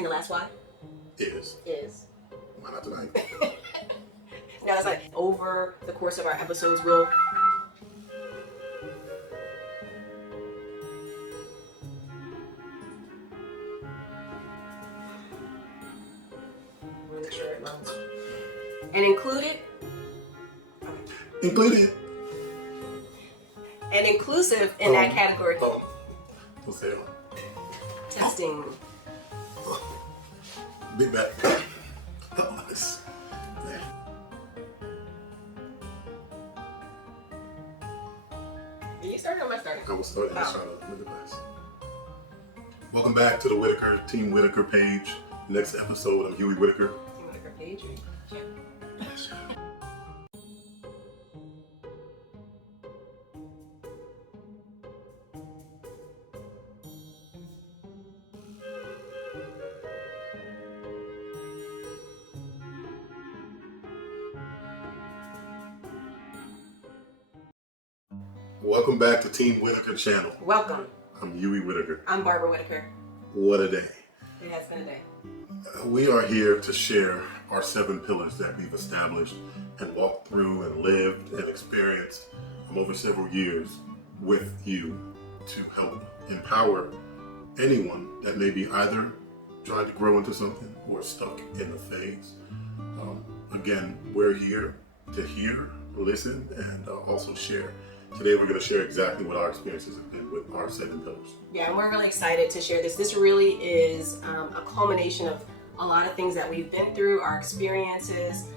And the last Y? Is. Why not tonight? Now it's like over the course of our episodes, we'll make sure it runs. And included. Included. And inclusive in that category. What's that? Testing. Big back. Did you start or am I starting? I will start. Welcome back to the Whittaker, Team Whittaker page. Next episode, I'm Huey Whittaker. Team Whittaker page. Welcome back to Team Whittaker channel. Welcome. I'm Huey Whittaker. I'm Barbara Whittaker. What a day. It has been a day. We are here to share our 7 pillars that we've established and walked through and lived and experienced over several years with you to help empower anyone that may be either trying to grow into something or stuck in the phase. Again, we're here to hear, listen, and also share. Today we're going to share exactly what our experiences have been with our 7 pillars. Yeah, and we're really excited to share this. This really is a culmination of a lot of things that we've been through, our experiences,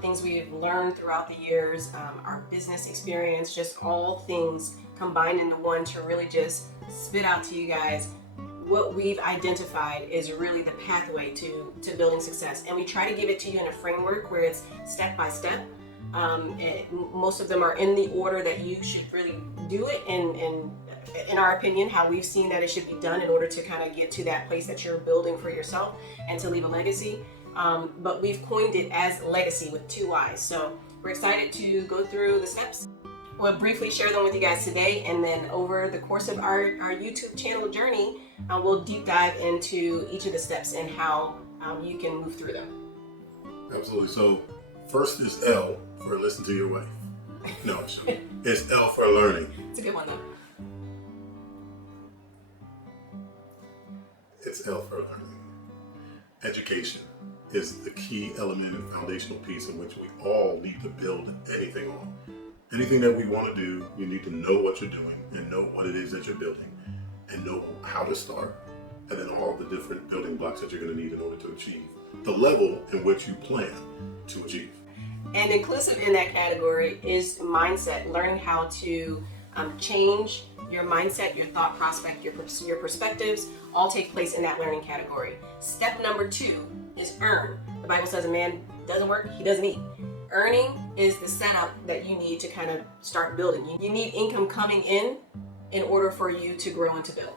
things we've learned throughout the years, our business experience, just all things combined into one to really just spit out to you guys what we've identified is really the pathway to building success. And we try to give it to you in a framework where it's step by step. Most of them are in the order that you should really do it in our opinion, how we've seen that it should be done in order to kind of get to that place that you're building for yourself and to leave a legacy. But we've coined it as legacy with 2 Y's. So we're excited to go through the steps. We'll briefly share them with you guys today, and then over the course of our YouTube channel journey, we'll deep dive into each of the steps and how you can move through them. Absolutely. So first is L for listen to your wife. No, it's L for learning. It's a good one though. It's L for learning. Education is the key element and foundational piece in which we all need to build anything on. Anything that we want to do, you need to know what you're doing and know what it is that you're building and know how to start, and then all the different building blocks that you're going to need in order to achieve the level in which you plan to achieve. And inclusive in that category is mindset, learning how to change your mindset, your thought prospect, your perspectives, all take place in that learning category. Step number 2 is earn. The Bible says a man doesn't work, he doesn't eat. Earning is the setup that you need to kind of start building. You need income coming in order for you to grow and to build.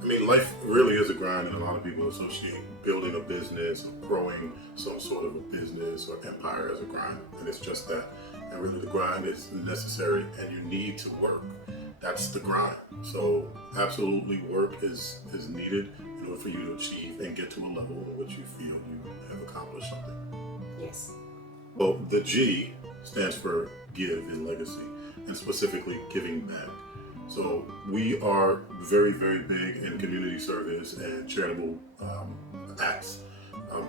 I mean, life really is a grind, and a lot of people associate building a business, growing some sort of a business or empire as a grind, and it's just that. And really the grind is necessary, and you need to work. That's the grind. So absolutely work is needed in order for you to achieve and get to a level in which you feel you have accomplished something. Yes. Well, the G stands for give in legacy, and specifically giving back. So we are very, very big in community service and charitable acts,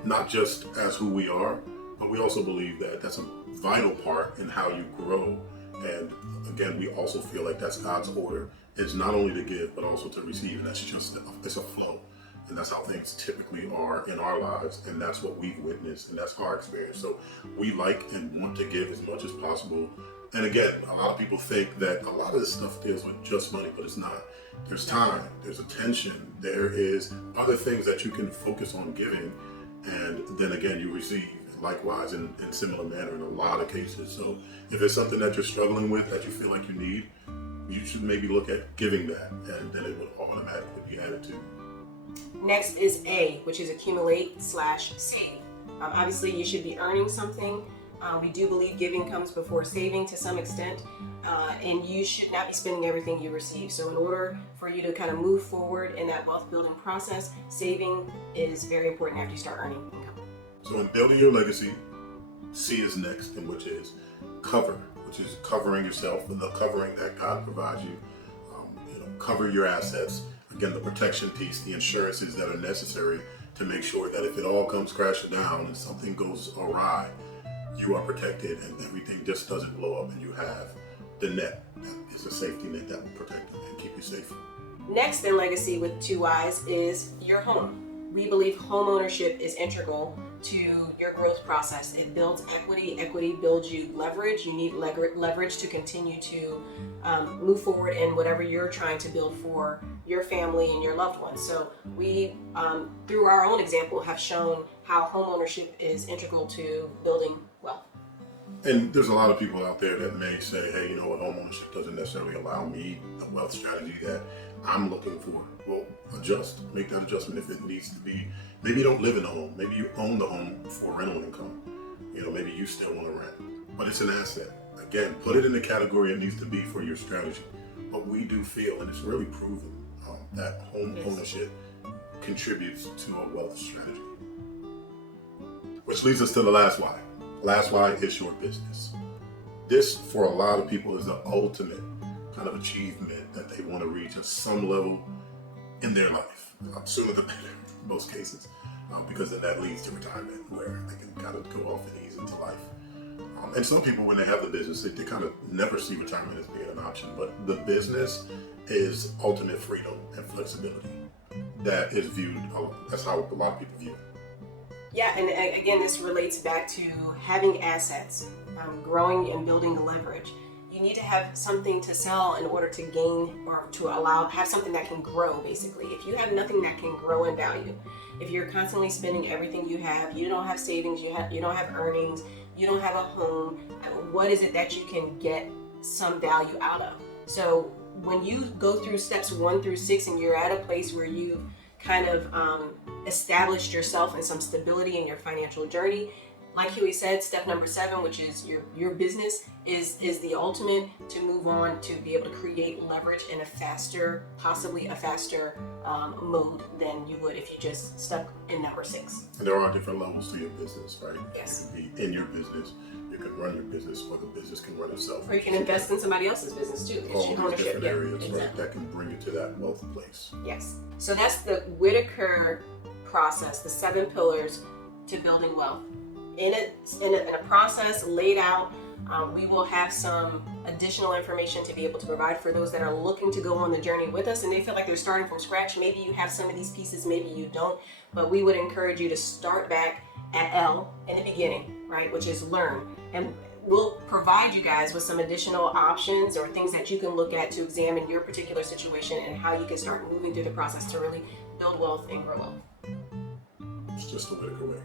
not just as who we are, but we also believe that that's a vital part in how you grow. And again, we also feel like that's God's order. It's not only to give, but also to receive. And that's just, it's a flow. And that's how things typically are in our lives. And that's what we've witnessed. And that's our experience. So we like and want to give as much as possible. And again, a lot of people think that a lot of this stuff deals with just money, but it's not. There's time, there's attention, there is other things that you can focus on giving. And then again, you receive likewise in similar manner in a lot of cases. So if it's something that you're struggling with, that you feel like you need, you should maybe look at giving that, and then it would automatically be added to. Next is A, which is accumulate/save. Obviously, you should be earning something. We do believe giving comes before saving to some extent, and you should not be spending everything you receive. So in order for you to kind of move forward in that wealth building process, saving is very important after you start earning income. So in building your legacy, C is next, and which is cover, which is covering yourself with the covering that God provides you. Cover your assets. Again, the protection piece, the insurances that are necessary to make sure that if it all comes crashing down and something goes awry, you are protected and everything just doesn't blow up, and you have the net. That is a safety net that will protect you and keep you safe. Next in legacy with 2 Y's is your home. We believe home ownership is integral to your growth process. It builds equity. Equity builds you leverage. You need leverage to continue to move forward in whatever you're trying to build for your family and your loved ones. So we, through our own example, have shown how home ownership is integral to building wealth. And there's a lot of people out there that may say, hey, you know what, home ownership doesn't necessarily allow me the wealth strategy that I'm looking for. Well, make that adjustment if it needs to be. Maybe you don't live in the home. Maybe you own the home for rental income. Maybe you still want to rent, but it's an asset. Again, put it in the category it needs to be for your strategy. But we do feel, and it's really proven, that home ownership contributes to a wealth strategy. Which leads us to the last Y. Last Y is your business. This, for a lot of people, is the ultimate kind of achievement that they want to reach at some level in their life. Sooner the better, in most cases, because then that leads to retirement, where they can kind of go off and ease into life. And some people, when they have the business, they kind of never see retirement as being an option. But the business is ultimate freedom and flexibility. That is viewed, that's how a lot of people view it. Yeah, and again, this relates back to having assets, growing and building the leverage. You need to have something to sell in order to gain or to have something that can grow, basically. If you have nothing that can grow in value, if you're constantly spending everything you have, you don't have savings, you don't have earnings, you don't have a home, what is it that you can get some value out of? So when you go through steps 1 through 6 and you're at a place where you've kind of established yourself and some stability in your financial journey, like Huey said, step number 7, which is your business, is the ultimate to move on to be able to create leverage in possibly a faster mode than you would if you just stuck in number 6. And there are different levels to your business, right? Yes. You can be in your business, you can run your business, or the business can run itself. Or you can invest in somebody else's business too. All these different areas, exactly. right, that can bring you to that wealth place. Yes. So that's the Whittaker process, the 7 pillars to building wealth. In a process laid out, we will have some additional information to be able to provide for those that are looking to go on the journey with us and they feel like they're starting from scratch. Maybe you have some of these pieces, maybe you don't, but we would encourage you to start back at L in the beginning, right, which is learn. And we'll provide you guys with some additional options or things that you can look at to examine your particular situation and how you can start moving through the process to really build wealth and grow wealth. It's just the Whittaker way.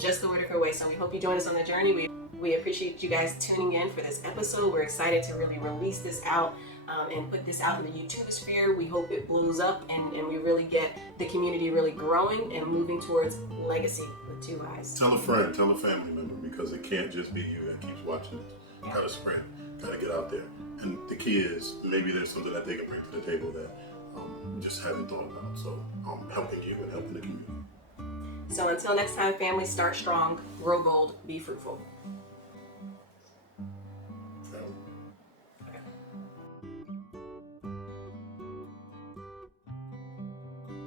Just the Whittaker way. So we hope you join us on the journey. We appreciate you guys tuning in for this episode. We're excited to really release this out and put this out in the YouTube sphere. We hope it blows up and we really get the community really growing and moving towards legacy with 2 Y's. Tell a friend, tell a family member, because it can't just be you that keeps watching it. You gotta spread, gotta get out there. And the key is maybe there's something that they can bring to the table that you just haven't thought about. So helping you and helping the community. So until next time, family, start strong, grow bold, be fruitful.